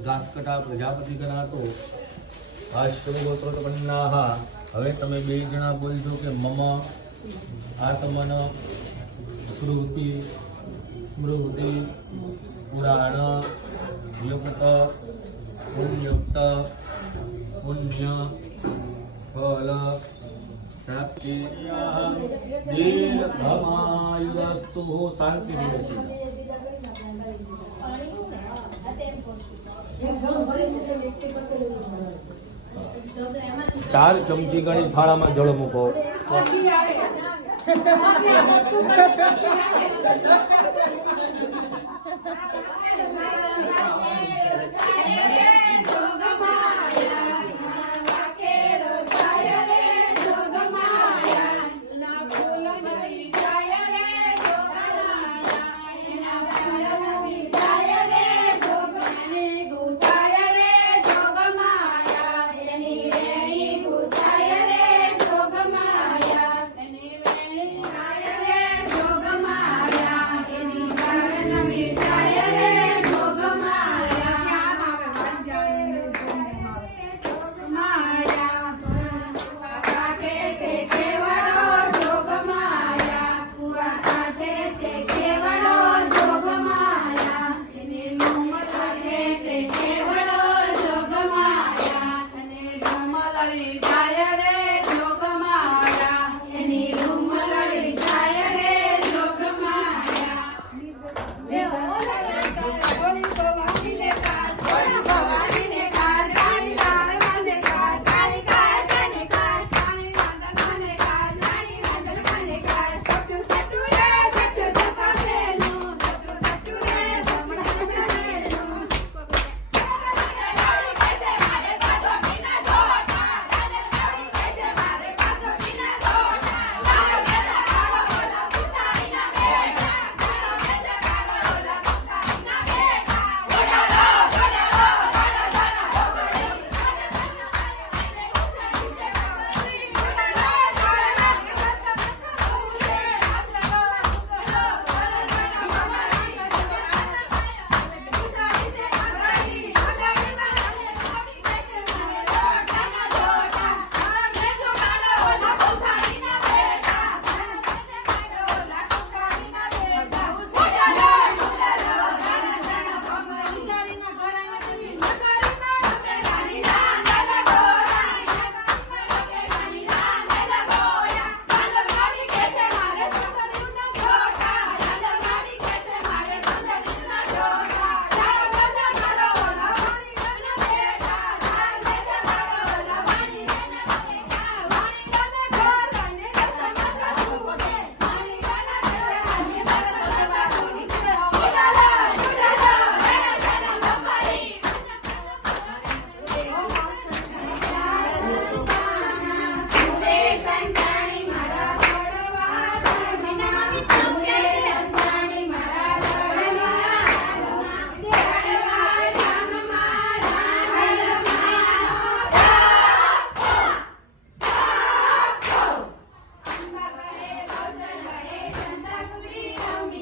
ઘાસકટા પ્રજાપતિ ગણાતો આશ્રમગોત્રોત્પન્નાહ હવે તમે બે જણા બોલજો કે મમ આત્મન શ્રુતિ સ્મૃતિ પુરાણ યુક્ત પુણ્યુક્ત પુણ્ય ફલ પ્રાપ્તિ દીર્ઘમાયુરસ્તુ શાંતિ દિવસી ચાર ચમચી ગણી થાળામાં જળ મૂકો જોઈ